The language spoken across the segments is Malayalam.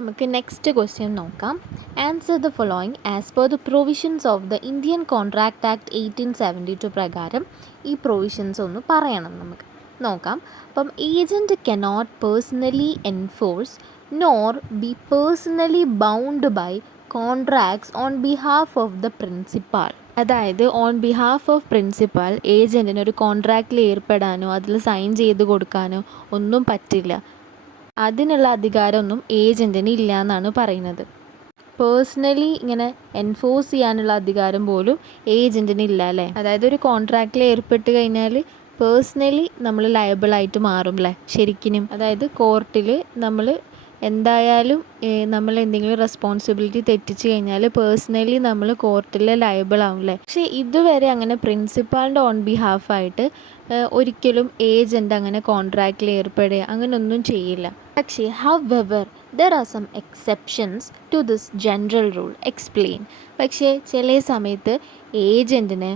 നമുക്ക് നെക്സ്റ്റ് ക്വസ്റ്റ്യൻ നോക്കാം. Answer the following as per the provisions of the Indian contract act 1872 പ്രകാരം ഈ പ്രൊവിഷൻസ് ഒന്ന് പറയണം. നമുക്ക് നോക്കാം. അപ്പം agent cannot personally enforce nor be personally bound by contracts on behalf of the principal. അതായത് ഓൺ ബിഹാഫ് ഓഫ് പ്രിൻസിപ്പാൾ ഏജൻറ്റിന് ഒരു കോൺട്രാക്റ്റിൽ ഏർപ്പെടാനോ അതിൽ സൈൻ ചെയ്ത് കൊടുക്കാനോ ഒന്നും പറ്റില്ല. അതിനുള്ള അധികാരമൊന്നും ഏജൻറ്റിന് ഇല്ല എന്നാണ് പറയുന്നത്. പേഴ്സണലി ഇങ്ങനെ എൻഫോഴ്സ് ചെയ്യാനുള്ള അധികാരം പോലും ഏജൻറ്റിന് ഇല്ല അല്ലേ. അതായത് ഒരു കോൺട്രാക്റ്റിൽ ഏർപ്പെട്ട് കഴിഞ്ഞാൽ പേഴ്സണലി നമ്മൾ ലയബിളായിട്ട് മാറും അല്ലേ ശരിക്കും. അതായത് കോർട്ടിൽ നമ്മൾ എന്തായാലും നമ്മൾ എന്തെങ്കിലും റെസ്പോൺസിബിലിറ്റി തെറ്റിച്ച് കഴിഞ്ഞാൽ പേഴ്സണലി നമ്മൾ കോർട്ടിൽ ലയബിൾ ആവും അല്ലേ. പക്ഷേ ഇതുവരെ അങ്ങനെ പ്രിൻസിപ്പാളിൻ്റെ ഓൺ ബിഹാഫായിട്ട് ഒരിക്കലും ഏജൻറ്റ് അങ്ങനെ കോൺട്രാക്റ്റിൽ ഏർപ്പെടുക അങ്ങനെയൊന്നും ചെയ്യില്ല. പക്ഷേ however there are some exceptions to this general rule explain. പക്ഷേ ചില സമയത്ത് ഏജൻറ്റിന്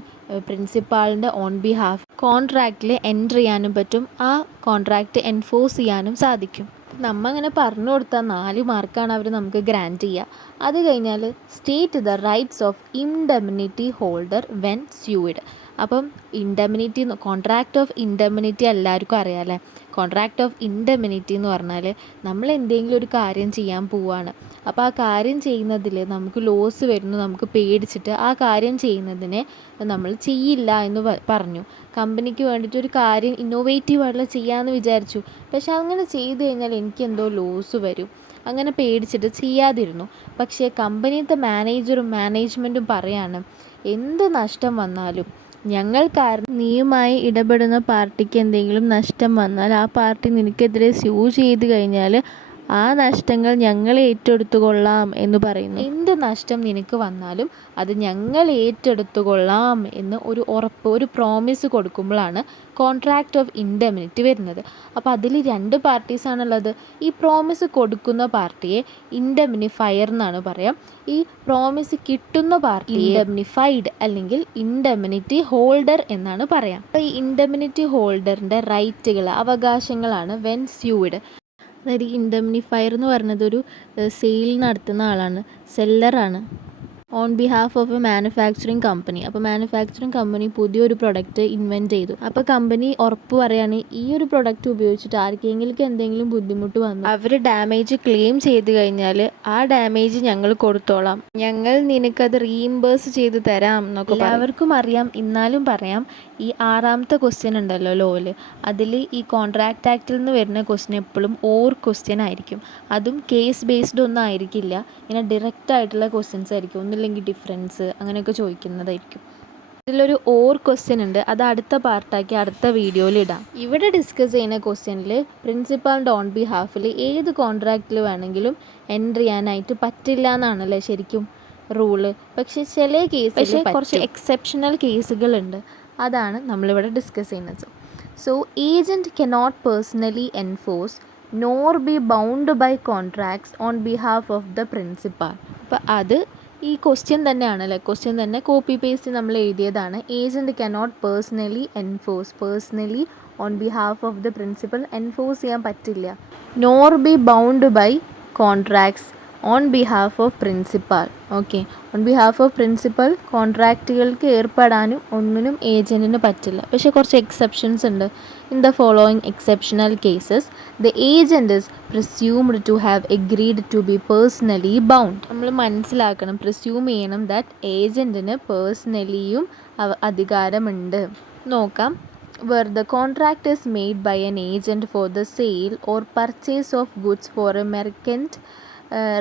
പ്രിൻസിപ്പാളിൻ്റെ ഓൺ ബിഹാഫ് കോൺട്രാക്റ്റിൽ എൻ്റർ ചെയ്യാനും പറ്റും, ആ കോൺട്രാക്റ്റ് എൻഫോഴ്സ് ചെയ്യാനും സാധിക്കും. നമ്മൾ അങ്ങനെ പറഞ്ഞു കൊടുത്താൽ 4 മാർക്കാണ് അവർ നമുക്ക് ഗ്രാൻറ്റ് ചെയ്യുക. അത് കഴിഞ്ഞാൽ state the rights of indemnity holder when SUD. അപ്പം ഇൻഡെമിനിറ്റി കോൺട്രാക്റ്റ് ഓഫ് ഇൻഡെമിനിറ്റി എല്ലാവർക്കും അറിയാമല്ലേ. കോൺട്രാക്റ്റ് ഓഫ് ഇൻഡെമിനിറ്റി എന്ന് പറഞ്ഞാൽ നമ്മൾ എന്തെങ്കിലും ഒരു കാര്യം ചെയ്യാൻ പോവുകയാണ്. അപ്പോൾ ആ കാര്യം ചെയ്യുന്നതിൽ നമുക്ക് ലോസ് വരുന്നു, നമുക്ക് പേടിച്ചിട്ട് ആ കാര്യം ചെയ്യുന്നതിനെ നമ്മൾ ചെയ്യില്ല എന്ന് പറഞ്ഞു. കമ്പനിക്ക് വേണ്ടിയിട്ട് ഒരു കാര്യം ഇന്നോവേറ്റീവായിട്ടുള്ള ചെയ്യാമെന്ന് വിചാരിച്ചു, പക്ഷെ അങ്ങനെ ചെയ്തു കഴിഞ്ഞാൽ എനിക്കെന്തോ ലോസ് വരും, അങ്ങനെ പേടിച്ചിട്ട് ചെയ്യാതിരുന്നു. പക്ഷേ കമ്പനിയുടെ മാനേജറും മാനേജ്മെൻറ്റും പറയാണ് എന്ത് നഷ്ടം വന്നാലും ഞങ്ങൾ കാരണം നീയുമായി ഇടപെടുന്ന പാർട്ടിക്ക് എന്തെങ്കിലും നഷ്ടം വന്നാൽ ആ പാർട്ടി നിനക്കെതിരെ സ്യൂ ചെയ്ത് കഴിഞ്ഞാൽ ആ നഷ്ടങ്ങൾ ഞങ്ങൾ ഏറ്റെടുത്തുകൊള്ളാം എന്ന് പറയുന്നു. എന്ത് നഷ്ടം നിനക്ക് വന്നാലും അത് ഞങ്ങൾ ഏറ്റെടുത്തുകൊള്ളാം എന്ന് ഒരു ഉറപ്പ്, ഒരു പ്രോമിസ് കൊടുക്കുമ്പോഴാണ് കോൺട്രാക്റ്റ് ഓഫ് ഇൻഡെമിനിറ്റി വരുന്നത്. അപ്പോൾ അതിൽ 2 പാർട്ടീസാണുള്ളത്. ഈ പ്രോമിസ് കൊടുക്കുന്ന പാർട്ടിയെ ഇൻഡെമിനിഫയർ എന്നാണ് പറയാം. ഈ പ്രോമിസ് കിട്ടുന്ന പാർട്ടി ഇൻഡെമിനിഫൈഡ് അല്ലെങ്കിൽ ഇൻഡെമിനിറ്റി ഹോൾഡർ എന്നാണ് പറയാം. അപ്പോൾ ഈ ഇൻഡെമിനിറ്റി ഹോൾഡറിൻ്റെ റൈറ്റുകൾ, അവകാശങ്ങളാണ് വെൻ സ്യൂഡ്. അതായത് ഇൻഡെമിനിഫയർ എന്ന് പറഞ്ഞത് ഒരു സെയിൽ നടത്തുന്ന ആളാണ്, സെല്ലറാണ് on behalf of a manufacturing company. അപ്പോൾ മാനുഫാക്ചറിങ് കമ്പനി പുതിയൊരു പ്രൊഡക്റ്റ് ഇൻവെൻറ്റ് ചെയ്തു. അപ്പോൾ കമ്പനി ഉറപ്പ് പറയുകയാണ് ഈ ഒരു പ്രൊഡക്റ്റ് ഉപയോഗിച്ചിട്ട് ആർക്കെങ്കിലും എന്തെങ്കിലും ബുദ്ധിമുട്ട് വന്നു അവർ ഡാമേജ് ക്ലെയിം ചെയ്ത് കഴിഞ്ഞാൽ ആ ഡാമേജ് ഞങ്ങൾ കൊടുത്തോളാം, ഞങ്ങൾ നിനക്കത് റീഇംബേഴ്സ് ചെയ്ത് തരാം എന്നൊക്കെ എല്ലാവർക്കും അറിയാം. എന്നാലും പറയാം, ഈ 6ാമത്തെ ക്വസ്റ്റ്യൻ ഉണ്ടല്ലോ ലോയിൽ, അതിൽ ഈ കോൺട്രാക്റ്റ് ആക്റ്റിൽ നിന്ന് വരുന്ന ക്വസ്റ്റ്യൻ എപ്പോഴും ഓർ ക്വസ്റ്റ്യൻ ആയിരിക്കും. അതും കേസ് ബേസ്ഡ് ഒന്നും ആയിരിക്കില്ല, ഇങ്ങനെ ഡയറക്റ്റ് ആയിട്ടുള്ള ക്വസ്റ്റ്യൻസ് ആയിരിക്കും. ഒന്നില്ലെങ്കിൽ ഡിഫറൻസ് അങ്ങനെയൊക്കെ ചോദിക്കുന്നതായിരിക്കും. ഇതിലൊരു ഓർ ക്വസ്റ്റ്യൻ ഉണ്ട്, അത് അടുത്ത പാർട്ടാക്കി അടുത്ത വീഡിയോയിൽ ഇടാം. ഇവിടെ ഡിസ്കസ് ചെയ്യുന്ന ക്വസ്റ്റ്യനിൽ പ്രിൻസിപ്പാളിൻ്റെ ഓൺ ബിഹാഫിൽ ഏത് കോൺട്രാക്റ്റിൽ വേണമെങ്കിലും എൻ്റർ ചെയ്യാനായിട്ട് പറ്റില്ല എന്നാണല്ലേ ശരിക്കും റൂള്. പക്ഷേ ചില കേസിൽ കുറച്ച് എക്സെപ്ഷണൽ കേസുകളുണ്ട്, അതാണ് നമ്മളിവിടെ ഡിസ്കസ് ചെയ്യുന്നത്. So agent cannot personally enforce nor be bound by contracts on behalf of the principal. അപ്പോൾ അത് ഈ ക്വസ്റ്റ്യൻ തന്നെയാണല്ലേ, ക്വസ്റ്റ്യൻ തന്നെ കോപ്പി പേസ്റ്റ് നമ്മൾ എഴുതിയതാണ്. Agent cannot personally enforce, personally on behalf of the principal enforce ചെയ്യാൻ പറ്റില്ല. Nor be bound by contracts on behalf of principal. Okay, on behalf of principal കോൺട്രാക്റ്റുകൾക്ക് ഏർപ്പെടാനും ഒന്നിനും ഏജൻറ്റിന് പറ്റില്ല. പക്ഷേ കുറച്ച് എക്സെപ്ഷൻസ് ഉണ്ട്. In the following exceptional cases the agent is presumed to have agreed to be personally bound. നമ്മൾ മനസ്സിലാക്കണം, പ്രിസ്യൂം ചെയ്യണം ദാറ്റ് ഏജൻറ്റിന് പേഴ്സണലിയും അധികാരമുണ്ട്. നോക്കാം. Where the contract is made by an agent for the sale or purchase of goods for a merchant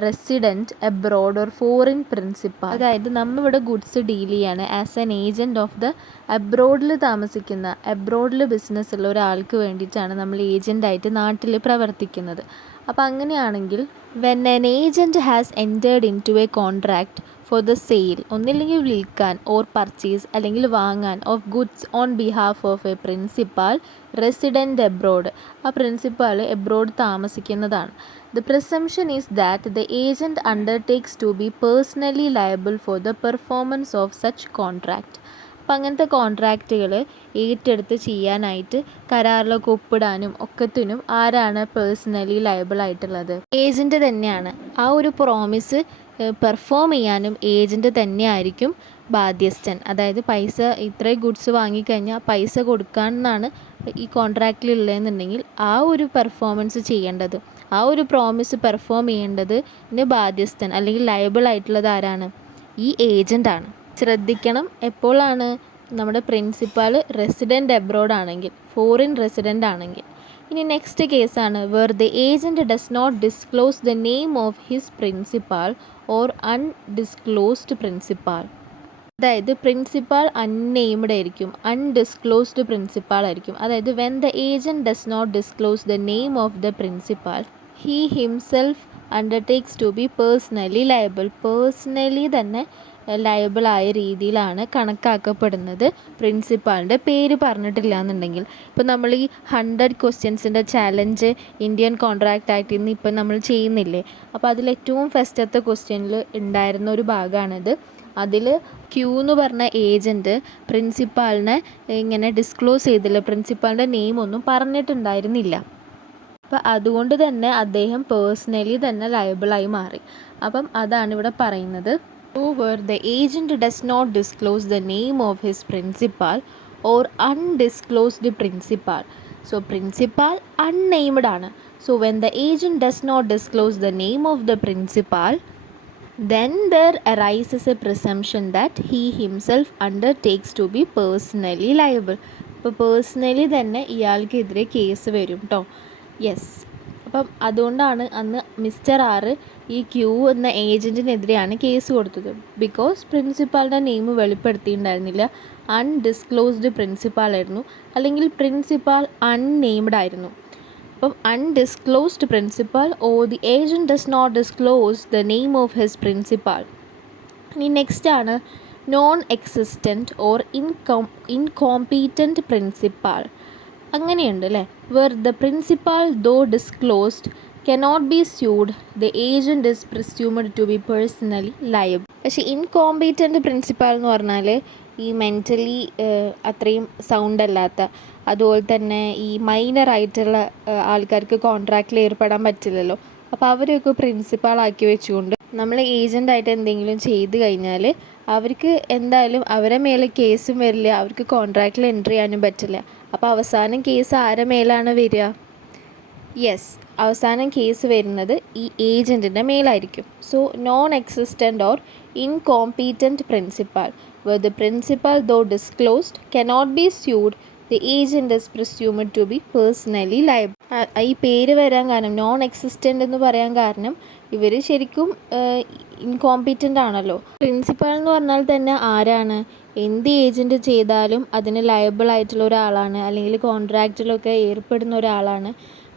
resident abroad or foreign principal. അതായത് നമ്മളിവിടെ ഗുഡ്സ് ഡീൽ ചെയ്യാണ് as an agent of the എബ്രോഡിൽ താമസിക്കുന്ന, എബ്രോഡിൽ ബിസിനസ്സുള്ള ഒരാൾക്ക് വേണ്ടിയിട്ടാണ് നമ്മൾ ഏജൻ്റായിട്ട് നാട്ടിൽ പ്രവർത്തിക്കുന്നത്. അപ്പോൾ അങ്ങനെയാണെങ്കിൽ when an agent has entered into a contract for the sale, ഒന്നില്ലെങ്കിൽ വിൽക്കാൻ ഓർ പർച്ചേസ് അല്ലെങ്കിൽ വാങ്ങാൻ of goods on behalf of a principal resident abroad, ആ പ്രിൻസിപ്പാൾ എബ്രോഡ് താമസിക്കുന്നതാണ്. The presumption is that the agent undertakes to be personally liable for the performance of such contract. അപ്പം അങ്ങനത്തെ കോൺട്രാക്റ്റുകൾ ഏറ്റെടുത്ത് ചെയ്യാനായിട്ട് കരാറിലൊക്കെ ഒപ്പിടാനും ഒക്കത്തിനും ആരാണ് പേഴ്സണലി ലയബിൾ ആയിട്ടുള്ളത്? ഏജൻറ്റ് തന്നെയാണ്. ആ ഒരു പ്രോമിസ് പെർഫോം ചെയ്യാനും ഏജൻറ്റ് തന്നെയായിരിക്കും ബാധ്യസ്ഥൻ. അതായത് പൈസ ഇത്രയും ഗുഡ്സ് വാങ്ങിക്കഴിഞ്ഞാൽ പൈസ കൊടുക്കാമെന്നാണ് ഈ കോൺട്രാക്റ്റിലുള്ളതെന്നുണ്ടെങ്കിൽ ആ ഒരു പെർഫോമൻസ് ചെയ്യേണ്ടത്, ആ ഒരു പ്രോമിസ് പെർഫോം ചെയ്യേണ്ടത് ബാധ്യസ്ഥൻ അല്ലെങ്കിൽ ലയബിൾ ആയിട്ടുള്ളത് ആരാണ്? ഈ ഏജൻ്റാണ്. ശ്രദ്ധിക്കണം, എപ്പോഴാണ് നമ്മുടെ പ്രിൻസിപ്പാൾ റെസിഡൻറ്റ് എബ്രോഡ് ആണെങ്കിൽ, ഫോറിൻ റെസിഡൻ്റ് ആണെങ്കിൽ. ഇനി നെക്സ്റ്റ് കേസാണ് where the agent does not disclose the name of his principal or undisclosed principal. അതായത് പ്രിൻസിപ്പാൾ അൺനെയിംഡ് ആയിരിക്കും, അൺഡിസ്ക്ലോസ്ഡ് പ്രിൻസിപ്പാൾ ആയിരിക്കും. അതായത് when the agent does not disclose the name of the principal he himself undertakes to be personally liable. Personally തന്നെ ലയബിൾ ആയ രീതിയിലാണ് കണക്കാക്കപ്പെടുന്നത് പ്രിൻസിപ്പാളിൻ്റെ പേര് പറഞ്ഞിട്ടില്ല എന്നുണ്ടെങ്കിൽ. ഇപ്പോൾ നമ്മൾ ഈ 100 ക്വസ്റ്റ്യൻസിൻ്റെ ചാലഞ്ച് ഇന്ത്യൻ കോൺട്രാക്റ്റ് ആക്ടിൽ നിന്ന് ഇപ്പം നമ്മൾ ചെയ്യുന്നില്ലേ, അപ്പോൾ അതിലേറ്റവും ഫസ്റ്റത്തെ ക്വസ്റ്റ്യനിൽ ഉണ്ടായിരുന്ന ഒരു ഭാഗമാണിത്. അതിൽ ക്യൂ എന്ന് പറഞ്ഞ ഏജൻറ്റ് പ്രിൻസിപ്പാളിനെ ഇങ്ങനെ ഡിസ്ക്ലോസ് ചെയ്തില്ല, പ്രിൻസിപ്പാളിൻ്റെ നെയിം ഒന്നും പറഞ്ഞിട്ടുണ്ടായിരുന്നില്ല. അപ്പോൾ അതുകൊണ്ട് തന്നെ അദ്ദേഹം പേഴ്സണലി തന്നെ ലയബിളായി മാറി. അപ്പം അതാണ് ഇവിടെ പറയുന്നത്. Where the agent does not disclose the name of his principal or undisclosed principal. So principal unnamed ആണ്. So when the agent does not disclose the name of the principal, then there arises a presumption that he himself undertakes to be personally liable. അപ്പോൾ പേഴ്സണലി തന്നെ ഇയാൾക്കെതിരെ കേസ് വരും കേട്ടോ. യെസ്, അപ്പം അതുകൊണ്ടാണ് അന്ന് മിസ്റ്റർ ആർ ഈ ക്യൂ എന്ന ഏജൻറ്റിനെതിരെയാണ് കേസ് കൊടുത്തത്. ബിക്കോസ് പ്രിൻസിപ്പാളിൻ്റെ നെയിം വെളിപ്പെടുത്തിയിട്ടുണ്ടായിരുന്നില്ല, അൺഡിസ്ക്ലോസ്ഡ് പ്രിൻസിപ്പാളായിരുന്നു, അല്ലെങ്കിൽ പ്രിൻസിപ്പാൾ അൺനെയിംഡ് ആയിരുന്നു. അപ്പം undisclosed principal or the agent does not disclose the name of his principal. ഇനി നെക്സ്റ്റ് ആണ് non existent or incompetent principal. അങ്ങനെയുണ്ട് അല്ലേ. Where the principal though disclosed cannot be sued, the agent is presumed to be personally liable. പക്ഷേ ഇൻകോമ്പീറ്റൻറ്റ് പ്രിൻസിപ്പാൾ എന്ന് പറഞ്ഞാൽ ഈ മെൻ്റലി അത്രയും സൗണ്ട് അല്ലാത്ത, അതുപോലെ തന്നെ ഈ മൈനറായിട്ടുള്ള ആൾക്കാർക്ക് കോൺട്രാക്റ്റിൽ ഏർപ്പെടാൻ പറ്റില്ലല്ലോ. അപ്പോൾ അവരെയൊക്കെ പ്രിൻസിപ്പാളാക്കി വെച്ചുകൊണ്ട് നമ്മൾ ഏജൻ്റായിട്ട് എന്തെങ്കിലും ചെയ്ത് കഴിഞ്ഞാൽ അവർക്ക് എന്തായാലും അവരെ മേലെ കേസും വരില്ല, അവർക്ക് കോൺട്രാക്റ്റിൽ എൻട്രി ചെയ്യാനും പറ്റില്ല. അപ്പോൾ അവസാനം കേസ് ആരുടെ മേലാണ് വരിക? യെസ്, അവസാനം കേസ് വരുന്നത് ഈ ഏജൻറ്റിൻ്റെ മേലായിരിക്കും. So non existent or incompetent principal where the principal though disclosed cannot be sued, the agent is presumed to be personally liable. ഈ പേര് വരാൻ കാരണം, നോൺ എക്സിസ്റ്റൻ്റ് എന്ന് പറയാൻ കാരണം ഇവർ ശരിക്കും ഇൻകോമ്പീറ്റൻ്റ് ആണല്ലോ. പ്രിൻസിപ്പാൾ എന്ന് പറഞ്ഞാൽ തന്നെ ആരാണ്? എന്ത് ഏജൻറ്റ് ചെയ്താലും അതിന് ലയബിൾ ആയിട്ടുള്ള ഒരാളാണ്, അല്ലെങ്കിൽ കോൺട്രാക്റ്റിലൊക്കെ ഏർപ്പെടുന്ന ഒരാളാണ്,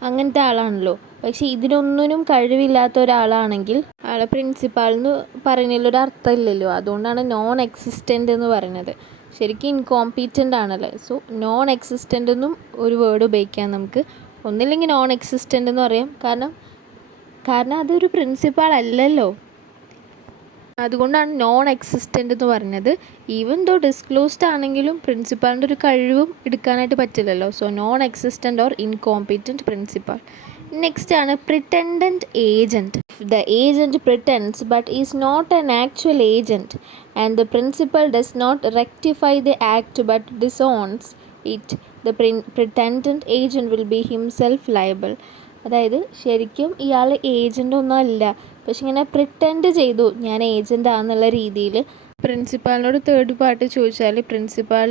അങ്ങനത്തെ ആളാണല്ലോ. പക്ഷേ ഇതിനൊന്നിനും കഴിവില്ലാത്ത ഒരാളാണെങ്കിൽ ആളെ പ്രിൻസിപ്പാൾ എന്ന് പറയുന്നതിലൊരു അർത്ഥമില്ലല്ലോ. അതുകൊണ്ടാണ് നോൺ എക്സിസ്റ്റൻ്റ് എന്ന് പറയുന്നത്. ശരിക്കും ഇൻകോമ്പീറ്റൻ്റ് ആണല്ലേ. സോ നോൺ എക്സിസ്റ്റൻ്റ് എന്നും ഒരു വേർഡ് ഉപയോഗിക്കാം നമുക്ക്. ഒന്നില്ലെങ്കിൽ നോൺ എക്സിസ്റ്റൻ്റ് എന്ന് പറയാം, കാരണം അതൊരു പ്രിൻസിപ്പാൾ അല്ലല്ലോ. അതുകൊണ്ടാണ് നോൺ എക്സിസ്റ്റൻ്റ് എന്ന് പറഞ്ഞത്. ഈവൻ ദോ ഡിസ്ക്ലോസ്ഡ് ആണെങ്കിലും പ്രിൻസിപ്പാളിൻ്റെ ഒരു കഴിവും എടുക്കാനായിട്ട് പറ്റില്ലല്ലോ. So non existent or incompetent principal. Next ആണ് pretendant agent. The agent pretends but is not an actual agent and the principal does not rectify the act but disowns it, the pretendant agent will be himself liable. അതായത് ശരിക്കും ഇയാൾ ഏജൻ്റ് ഒന്നും അല്ല, പക്ഷെ ഇങ്ങനെ പ്രിറ്റൻഡ് ചെയ്തു ഞാൻ ഏജൻ്റാന്നുള്ള രീതിയിൽ പ്രിൻസിപ്പാളിനോട് തേർഡ് പാർട്ടി ചോദിച്ചാൽ പ്രിൻസിപ്പാൾ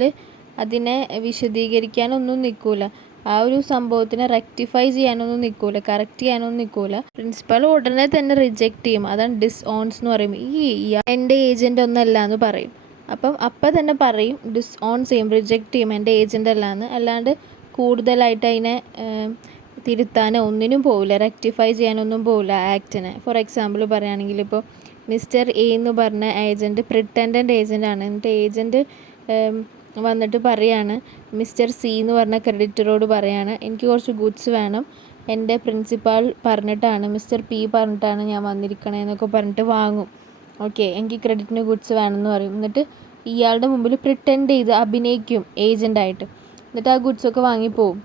അതിനെ വിശദീകരിക്കാനൊന്നും നിൽക്കൂല, ആ ഒരു സംഭവത്തിനെ റെക്ടിഫൈ ചെയ്യാനൊന്നും നിൽക്കൂല, കറക്റ്റ് ചെയ്യാനൊന്നും നിൽക്കൂല. പ്രിൻസിപ്പാൾ ഉടനെ തന്നെ റിജക്റ്റ് ചെയ്യും. അതാണ് ഡിസ്ഓൺസ് എന്ന് പറയും. എൻ്റെ ഏജൻ്റ് ഒന്നല്ല എന്ന് പറയും. അപ്പം തന്നെ പറയും, ഡിസ്ഓൺസ് ചെയ്യും, റിജക്റ്റ് ചെയ്യും, എൻ്റെ ഏജൻ്റ് അല്ല എന്ന്. അല്ലാണ്ട് കൂടുതലായിട്ട് അതിനെ തിരുത്താനോ ഒന്നിനും പോവില്ല, റെക്ടിഫൈ ചെയ്യാനൊന്നും പോവില്ല ആക്ടിനെ. ഫോർ എക്സാമ്പിൾ പറയുകയാണെങ്കിൽ ഇപ്പോൾ മിസ്റ്റർ എ എന്ന് പറഞ്ഞ ഏജൻറ്റ് പ്രിറ്റൻഡൻറ്റ് ഏജൻ്റാണ്. എന്നിട്ട് ഏജൻറ്റ് വന്നിട്ട് പറയാണ്, മിസ്റ്റർ സി എന്ന് പറഞ്ഞ ക്രെഡിറ്ററോട് പറയാണ്, എനിക്ക് കുറച്ച് ഗുഡ്സ് വേണം, എൻ്റെ പ്രിൻസിപ്പാൾ പറഞ്ഞിട്ടാണ്, മിസ്റ്റർ പി പറഞ്ഞിട്ടാണ് ഞാൻ വന്നിരിക്കണേ എന്നൊക്കെ പറഞ്ഞിട്ട് വാങ്ങും. ഓക്കെ, എനിക്ക് ക്രെഡിറ്റിന് ഗുഡ്സ് വേണമെന്ന് പറയും. എന്നിട്ട് ഇയാളുടെ മുമ്പിൽ പ്രിറ്റൻഡ് ചെയ്ത് അഭിനയിക്കും ഏജൻ്റായിട്ട്. എന്നിട്ട് ആ ഗുഡ്സൊക്കെ വാങ്ങിപ്പോവും.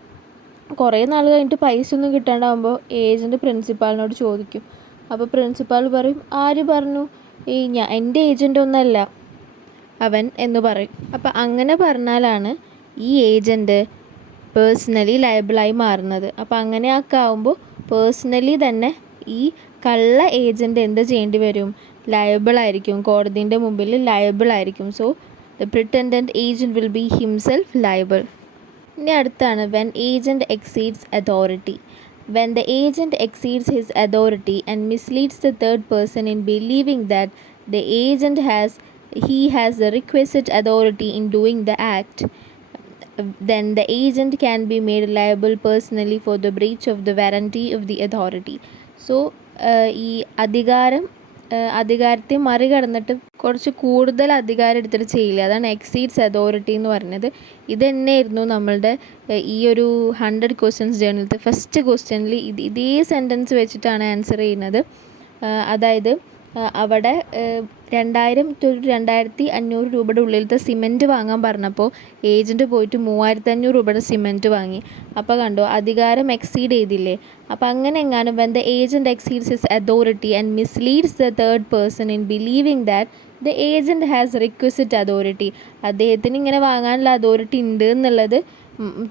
കുറേ നാൾ കഴിഞ്ഞിട്ട് പൈസ ഒന്നും കിട്ടാണ്ടാകുമ്പോൾ ഏജൻറ്റ് പ്രിൻസിപ്പാളിനോട് ചോദിക്കും. അപ്പോൾ പ്രിൻസിപ്പാൾ പറയും, ആര് പറഞ്ഞു? എൻ്റെ ഏജൻ്റ് ഒന്നല്ല അവൻ എന്ന് പറയും. അപ്പം അങ്ങനെ പറഞ്ഞാലാണ് ഈ ഏജൻറ്റ് പേഴ്സണലി ലയബിളായി മാറുന്നത്. അപ്പം അങ്ങനെയൊക്കെ ആകുമ്പോൾ പേഴ്സണലി തന്നെ ഈ കള്ള ഏജൻറ്റ് എന്ത് ചെയ്യേണ്ടി വരും? ലയബിളായിരിക്കും, കോടതിൻ്റെ മുമ്പിൽ ലയബിളായിരിക്കും. So the pretendant agent will be himself liable. ഇനി അടുത്താണ് when agent exceeds authority. When the agent exceeds his authority and misleads the third person in believing that the agent has the requisite authority in doing the act, then the agent can be made liable personally for the breach of the warranty of the authority. So ഈ അധികാരത്തെ മറികടന്നിട്ട് കുറച്ച് കൂടുതൽ അധികാരം എടുത്തിട്ട് ചെയ്യില്ല, അതാണ് എക്സീഡ്സ് അതോറിറ്റി എന്ന് പറഞ്ഞത്. ഇത് തന്നെയായിരുന്നു നമ്മളുടെ ഈ ഒരു 100 ക്വസ്റ്റ്യൻസ് ജേർണലിലത്തെ ഫസ്റ്റ് ക്വസ്റ്റ്യനിൽ ഇതേ സെൻറ്റൻസ് വെച്ചിട്ടാണ് ആൻസർ ചെയ്യുന്നത്. അതായത് അവിടെ 2000 to 2500 രൂപയുടെ ഉള്ളിലത്തെ സിമെൻറ്റ് വാങ്ങാൻ പറഞ്ഞപ്പോൾ ഏജൻറ്റ് പോയിട്ട് 3500 രൂപയുടെ സിമെൻറ്റ് വാങ്ങി. അപ്പോൾ കണ്ടോ, അധികാരം എക്സീഡ് ചെയ്തില്ലേ? അപ്പോൾ അങ്ങനെ എങ്ങാനും when the agent exceeds his authority and misleads the third person in believing that the agent has requisite authority, അദ്ദേഹത്തിന് ഇങ്ങനെ വാങ്ങാനുള്ള അതോറിറ്റി ഉണ്ട് എന്നുള്ളത്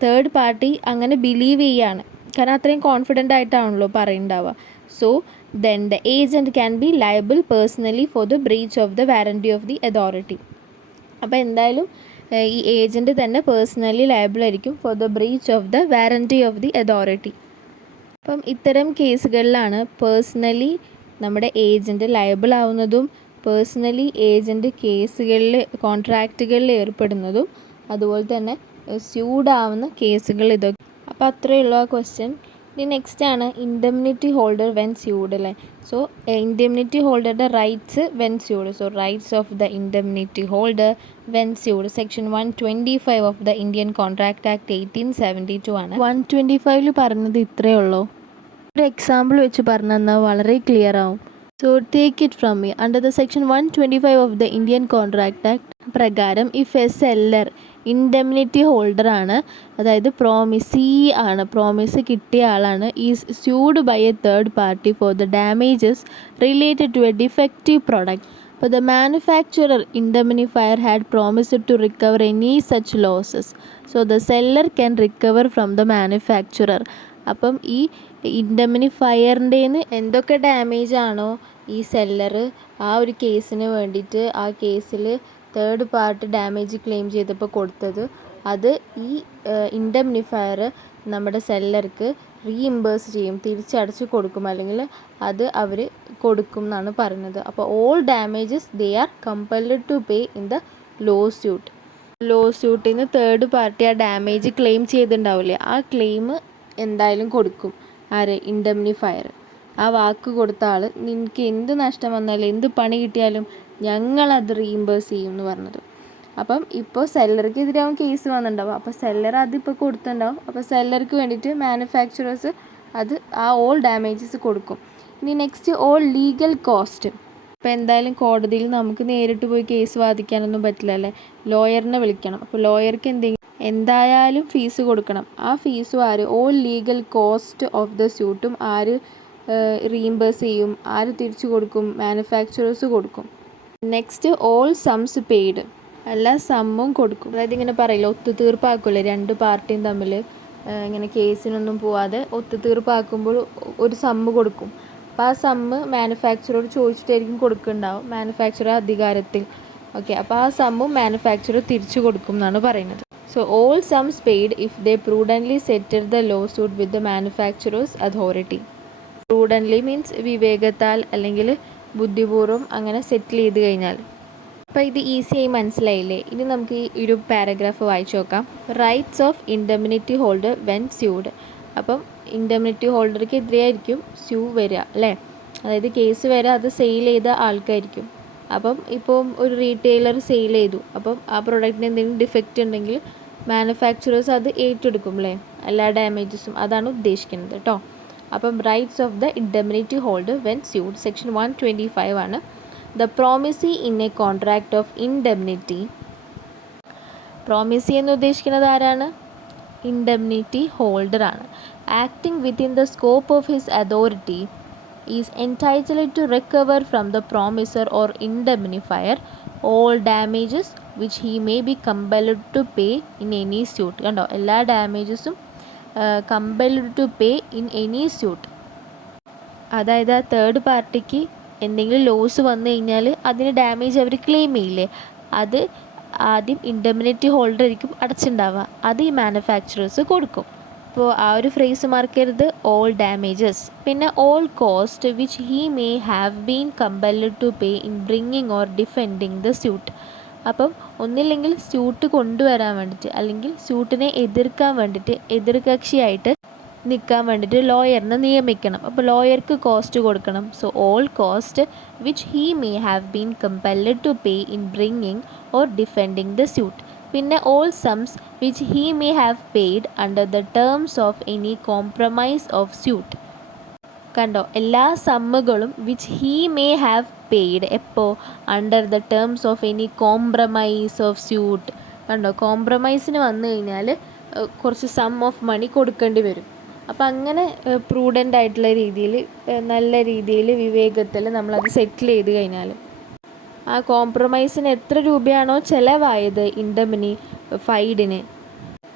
തേർഡ് പാർട്ടി അങ്ങനെ ബിലീവ് ചെയ്യാണ്, കാരണം അത്രയും കോൺഫിഡൻ്റ് ആയിട്ടാണല്ലോ പറയുന്നുണ്ടാവുക. So then the agent can be liable personally for the breach of the warranty of the authority. അപ്പോൾ എന്തായാലും ഈ ഏജൻറ്റ് തന്നെ പേഴ്സണലി ലയബിൾ ആയിരിക്കും for the breach of the warranty of the authority. അപ്പം ഇത്തരം കേസുകളിലാണ് പേഴ്സണലി നമ്മുടെ ഏജൻറ്റ് ലയബിൾ ആവുന്നതും പേഴ്സണലി ഏജൻറ്റ് കേസുകളിൽ കോൺട്രാക്റ്റുകളിൽ ഏർപ്പെടുന്നതും അതുപോലെ തന്നെ സ്യൂഡ് ആവുന്ന കേസുകൾ ഇതൊക്കെ. അപ്പോൾ അത്രയേ ഉള്ളൂ ആ ക്വസ്റ്റ്യൻ. ഇനി നെക്സ്റ്റ് ആണ് ഇൻഡെംനിറ്റി ഹോൾഡർ വെൻ സ്യൂഡ് അല്ലേ. സോ ഇൻഡെംനിറ്റി ഹോൾഡറുടെ rights when sued. So rights of the indemnity holder when sued section 125 of the Indian contract act 1872 ആണ്. 125 പറഞ്ഞത് ഇത്രയേ ഉള്ളൂ. ഒരു എക്സാമ്പിൾ വെച്ച് പറഞ്ഞു തന്നാൽ വളരെ ക്ലിയർ ആവും. So take it from me. Under the section 125 of the Indian contract act പ്രകാരം if a seller indemnity holder ആണ്, അതായത് പ്രോമിസീ ആണ്, പ്രോമിസ് കിട്ടിയ ആളാണ്, is sued by a third party for the damages related to a defective product. അപ്പോൾ the manufacturer indemnifier had promised to recover any such losses. So the seller can recover from the manufacturer. അപ്പം ഈ ഇൻഡെംനിഫയറിൻ്റെന്ന് എന്തൊക്കെ ഡാമേജ് ആണോ ഈ സെല്ലർ ആ ഒരു കേസിന് വേണ്ടിയിട്ട് ആ കേസിൽ തേർഡ് പാർട്ടി ഡാമേജ് ക്ലെയിം ചെയ്തപ്പോൾ കൊടുത്തത്, അത് ഈ ഇൻഡെംനിഫയർ നമ്മുടെ സെല്ലർക്ക് റീഇംബേഴ്സ് ചെയ്യും, തിരിച്ചടച്ച് കൊടുക്കും, അല്ലെങ്കിൽ അത് അവർ കൊടുക്കും എന്നാണ് പറയുന്നത്. അപ്പോൾ all damages they are compelled to pay in the lawsuit. ലോ സ്യൂട്ടിൽ നിന്ന് തേർഡ് പാർട്ടി ആ ഡാമേജ് ക്ലെയിം ചെയ്തിട്ടുണ്ടാവില്ലേ, ആ ക്ലെയിം എന്തായാലും കൊടുക്കും. ആര്? ഇൻഡെംനിഫയർ. ആ വാക്ക് കൊടുത്ത ആൾ, നിനക്ക് എന്ത് നഷ്ടം വന്നാലും എന്ത് പണി കിട്ടിയാലും ഞങ്ങളത് റീഇംബേഴ്സ് ചെയ്യും എന്ന് പറഞ്ഞത്. അപ്പം ഇപ്പോൾ സെല്ലർക്ക് എതിരാവും കേസ് വന്നിട്ടുണ്ടാവും. അപ്പോൾ സെല്ലർ അതിപ്പോൾ കൊടുത്തിട്ടുണ്ടാവും. അപ്പോൾ സെല്ലർക്ക് വേണ്ടിയിട്ട് മാനുഫാക്ചറേഴ്സ് അത് ആ ഓൾ ഡാമേജസ് കൊടുക്കും. ഇനി നെക്സ്റ്റ് ഓൾ ലീഗൽ കോസ്റ്റ്. ഇപ്പോൾ എന്തായാലും കോടതിയിൽ നമുക്ക് നേരിട്ട് പോയി കേസ് വാദിക്കാനൊന്നും പറ്റില്ല അല്ലേ, ലോയറിനെ വിളിക്കണം. അപ്പോൾ ലോയർക്ക് എന്തായാലും ഫീസ് കൊടുക്കണം. ആ ഫീസും ആര്? All legal cost of the സ്യൂട്ടും ആര് റീഇംബേഴ്സ് ചെയ്യും, ആര് തിരിച്ചു കൊടുക്കും? മാനുഫാക്ചറേഴ്സ് കൊടുക്കും. നെക്സ്റ്റ് ഓൾ സംസ് പെയ്ഡ്, എല്ലാ സമ്മും കൊടുക്കും. അതായത് ഇങ്ങനെ പറയില്ല, ഒത്തുതീർപ്പാക്കുമല്ലേ രണ്ട് പാർട്ടിയും തമ്മിൽ ഇങ്ങനെ കേസിനൊന്നും പോവാതെ ഒത്തുതീർപ്പാക്കുമ്പോൾ ഒരു സമ്മ് കൊടുക്കും. അപ്പോൾ ആ സമ്മ് മാനുഫാക്ചറോട് ചോദിച്ചിട്ടായിരിക്കും കൊടുക്കുന്നുണ്ടാവും, മാനുഫാക്ചറർ അധികാരത്തിൽ. ഓക്കെ, അപ്പോൾ ആ സമ്മും മാനുഫാക്ചറർ തിരിച്ചു കൊടുക്കും എന്നാണ് പറയുന്നത്. So all sums paid if they prudently settle the lawsuit with the manufacturer's authority. Prudently means വിവേകത്താൽ അല്ലെങ്കിൽ ബുദ്ധിപൂർവ്വം അങ്ങനെ സെറ്റിൽ ചെയ്ത് കഴിഞ്ഞാൽ. അപ്പോൾ ഇത് ഈസിയായി മനസ്സിലായില്ലേ? ഇനി നമുക്ക് ഈ ഒരു പാരഗ്രാഫ് വായിച്ചു നോക്കാം. Rights of indemnity holder when SUD. അപ്പം ഇൻഡെംനിറ്റി ഹോൾഡർക്ക് എതിരെയായിരിക്കും സ്യൂ വരിക അല്ലേ, അതായത് കേസ് വരിക അത് സെയിൽ ചെയ്ത ആൾക്കായിരിക്കും. അപ്പം ഇപ്പം ഒരു റീറ്റെയിലർ സെയിൽ ചെയ്തു, അപ്പം ആ പ്രൊഡക്റ്റിന് എന്തെങ്കിലും ഡിഫക്റ്റ് ഉണ്ടെങ്കിൽ മാനുഫാക്ചറേഴ്സ് അത് ഏറ്റെടുക്കും അല്ലേ, എല്ലാ ഡാമേജസും. അതാണ് ഉദ്ദേശിക്കുന്നത് കേട്ടോ. അപ്പം rights of the indemnity holder when sued section 125 ആണ്. The promisee in a contract of indemnity. Promisee എന്ന് ഉദ്ദേശിക്കുന്നത് ആരാണ്? ഇൻഡെംനിറ്റി ഹോൾഡറാണ്. Acting within the scope of his authority is entitled to recover from the promisor or indemnifier all damages which he may be compelled to pay in any suit. കണ്ടോ, എല്ലാ ഡാമേജസും compelled to pay in any suit. അതായത് ആ തേർഡ് പാർട്ടിക്ക് എന്തെങ്കിലും ലോസ് വന്നു കഴിഞ്ഞാൽ അതിന് ഡാമേജ് അവർ ക്ലെയിം ചെയ്യില്ലേ, അത് ആദ്യം ഇൻഡെംനിറ്റി ഹോൾഡർ ആയിരിക്കും അടച്ചിട്ടുണ്ടാവുക, അത് ഈ മാനുഫാക്ചറേഴ്സ് കൊടുക്കും. അപ്പോൾ ആ ഒരു ഫ്രേസ് മാർക്ക് ചെയ്തത് ഓൾ ഡാമേജസ്. പിന്നെ all cost which he may have been compelled to pay in bringing or defending the suit. അപ്പം ഒന്നില്ലെങ്കിൽ സ്യൂട്ട് കൊണ്ടുവരാൻ വേണ്ടിയിട്ട് അല്ലെങ്കിൽ സ്യൂട്ടിനെ എതിർക്കാൻ വേണ്ടിയിട്ട് എതിർകക്ഷിയായിട്ട് നിൽക്കാൻ വേണ്ടിയിട്ട് ലോയറിനെ നിയമിക്കണം. അപ്പോൾ ലോയർക്ക് കോസ്റ്റ് കൊടുക്കണം. So all cost which he may have been compelled to pay in bringing or defending the suit. പിന്നെ all sums which he may have paid under the terms of any compromise of suit. കണ്ടോ, എല്ലാ സമ്മുകളും which he may have paid എപ്പോൾ? Under the terms of any compromise of suit. കണ്ടോ, കോംപ്രമൈസിന് വന്നു കഴിഞ്ഞാൽ കുറച്ച് സം ഓഫ് മണി കൊടുക്കേണ്ടി വരും. അപ്പം അങ്ങനെ പ്രൂഡൻ്റ് ആയിട്ടുള്ള രീതിയിൽ, നല്ല രീതിയിൽ, വിവേകത്തിൽ നമ്മളത് സെറ്റിൽ ചെയ്ത് കഴിഞ്ഞാൽ ആ കോംപ്രമൈസിന് എത്ര രൂപയാണോ ചിലവായത് ഇൻഡെംനിഫൈഡിന്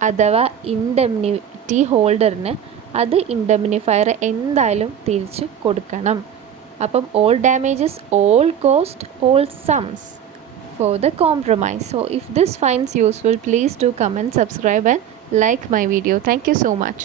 അഥവാ ഇൻഡെംനിറ്റി ഹോൾഡറിന്, അത് ഇൻഡെംനിഫയർ എന്തായാലും തിരിച്ച് കൊടുക്കണം. അപ്പം all damages, all cost, all സംസ് for the compromise. So if this finds useful, please do comment, subscribe and like my video. Thank you so much.